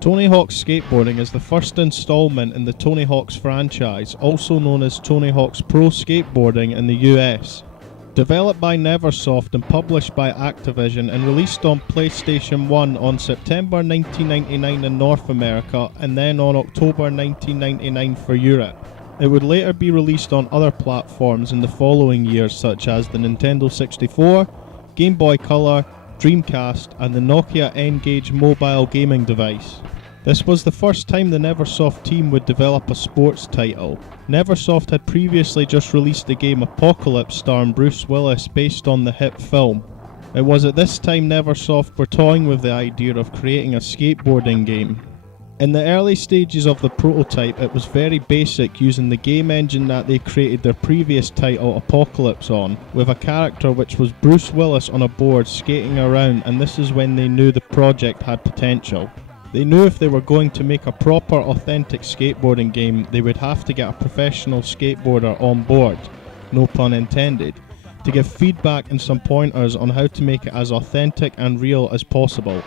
Tony Hawk's Skateboarding is the first installment in the Tony Hawk's franchise, also known as Tony Hawk's Pro Skateboarding in the US. Developed by Neversoft and published by Activision and released on PlayStation 1 on September 1999 in North America and then on October 1999 for Europe. It would later be released on other platforms in the following years such as the Nintendo 64, Game Boy Color, Dreamcast and the Nokia N-Gage mobile gaming device. This was the first time the Neversoft team would develop a sports title. Neversoft had previously just released the game Apocalypse starring Bruce Willis based on the hit film. It was at this time Neversoft were toying with the idea of creating a skateboarding game. In the early stages of the prototype it was very basic, using the game engine that they created their previous title Apocalypse on, with a character which was Bruce Willis on a board skating around, and this is when they knew the project had potential. They knew if they were going to make a proper authentic skateboarding game they would have to get a professional skateboarder on board, no pun intended, to give feedback and some pointers on how to make it as authentic and real as possible.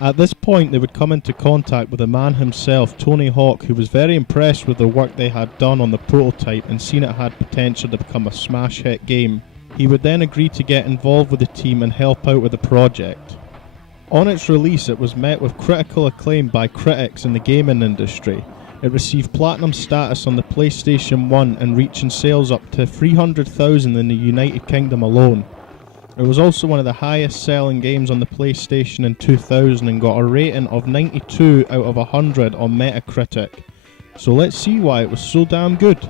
At this point they would come into contact with the man himself, Tony Hawk, who was very impressed with the work they had done on the prototype and seen it had potential to become a smash hit game. He would then agree to get involved with the team and help out with the project. On its release it was met with critical acclaim by critics in the gaming industry. It received platinum status on the PlayStation 1 and reaching sales up to 300,000 in the United Kingdom alone. It was also one of the highest selling games on the PlayStation in 2000 and got a rating of 92 out of 100 on Metacritic. So let's see why it was so damn good.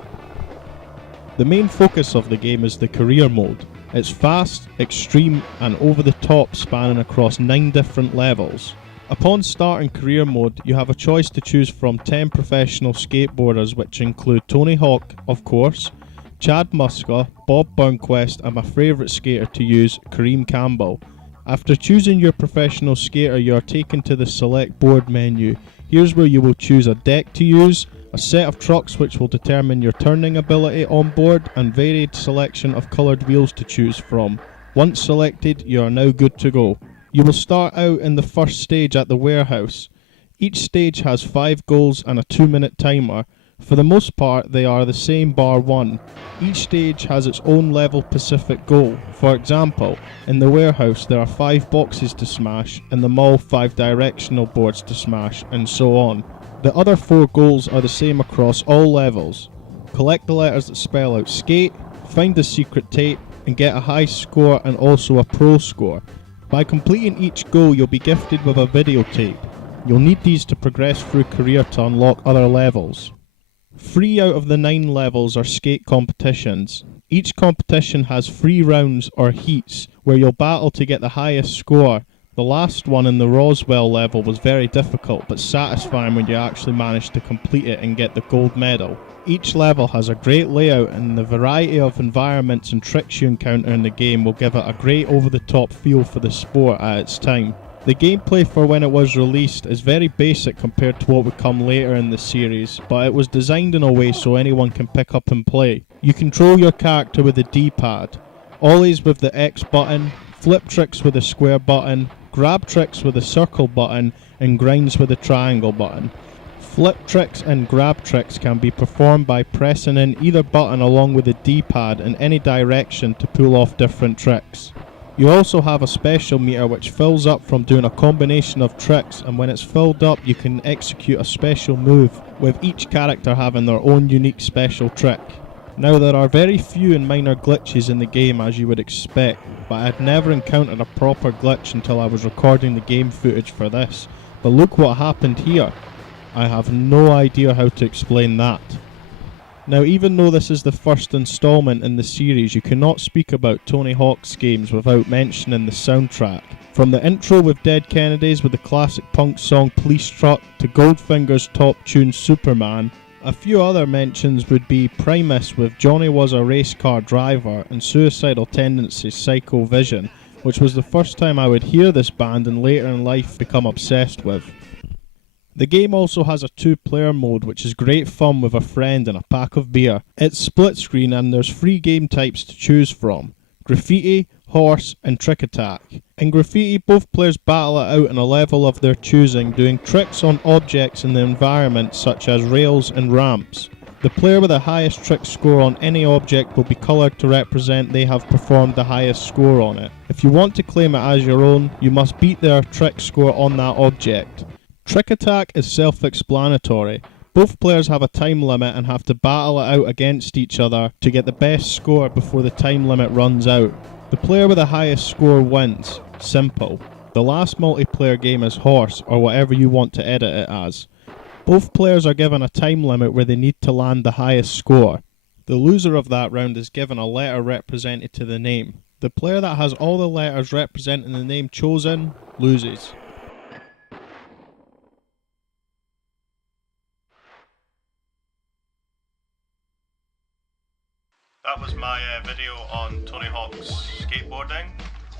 The main focus of the game is the career mode. It's fast, extreme and over the top, spanning across 9 different levels. Upon starting career mode you have a choice to choose from 10 professional skateboarders, which include Tony Hawk, of course, Chad Muska, Bob Burnquist and my favourite skater to use, Kareem Campbell. After choosing your professional skater you are taken to the select board menu. Here's where you will choose a deck to use, a set of trucks which will determine your turning ability on board, and varied selection of coloured wheels to choose from. Once selected you are now good to go. You will start out in the first stage at the warehouse. Each stage has 5 goals and a 2-minute timer. For the most part they are the same bar one. Each stage has its own level specific goal. For example, in the warehouse there are 5 boxes to smash, in the mall 5 directional boards to smash, and so on. The other 4 goals are the same across all levels. Collect the letters that spell out skate, find the secret tape, and get a high score and also a pro score. By completing each goal you'll be gifted with a videotape. You'll need these to progress through career to unlock other levels. 3 out of the 9 levels are skate competitions. Each competition has 3 rounds or heats where you'll battle to get the highest score. The last one in the Roswell level was very difficult but satisfying when you actually manage to complete it and get the gold medal. Each level has a great layout and the variety of environments and tricks you encounter in the game will give it a great over-the-top feel for the sport at its time. The gameplay for when it was released is very basic compared to what would come later in the series, but it was designed in a way so anyone can pick up and play. You control your character with the D-pad, ollies with the X button, flip tricks with the square button, grab tricks with the circle button, and grinds with the triangle button. Flip tricks and grab tricks can be performed by pressing in either button along with the D-pad in any direction to pull off different tricks. You also have a special meter which fills up from doing a combination of tricks, and when it's filled up you can execute a special move, with each character having their own unique special trick. Now there are very few and minor glitches in the game as you would expect, but I had never encountered a proper glitch until I was recording the game footage for this. But look what happened here. I have no idea how to explain that. Now even though this is the first installment in the series, you cannot speak about Tony Hawk's games without mentioning the soundtrack. From the intro with Dead Kennedys with the classic punk song Police Truck to Goldfinger's top tune Superman. A few other mentions would be Primus with Johnny Was a Race Car Driver and Suicidal Tendencies Psycho Vision, which was the first time I would hear this band and later in life become obsessed with. The game also has a 2-player mode which is great fun with a friend and a pack of beer. It's split screen and there's 3 game types to choose from: graffiti, horse, and trick attack. In graffiti, both players battle it out on a level of their choosing, doing tricks on objects in the environment such as rails and ramps. The player with the highest trick score on any object will be coloured to represent they have performed the highest score on it. If you want to claim it as your own, you must beat their trick score on that object. Trick attack is self-explanatory. Both players have a time limit and have to battle it out against each other to get the best score before the time limit runs out. The player with the highest score wins. Simple. The last multiplayer game is horse, or whatever you want to edit it as. Both players are given a time limit where they need to land the highest score. The loser of that round is given a letter represented to the name. The player that has all the letters representing the name chosen loses. That was my video on Tony Hawk's Skateboarding.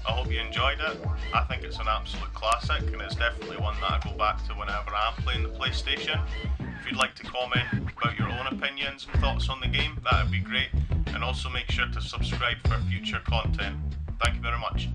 I hope you enjoyed it. I think it's an absolute classic, and it's definitely one that I go back to whenever I'm playing the PlayStation. If you'd like to comment about your own opinions and thoughts on the game, that would be great. And also make sure to subscribe for future content. Thank you very much.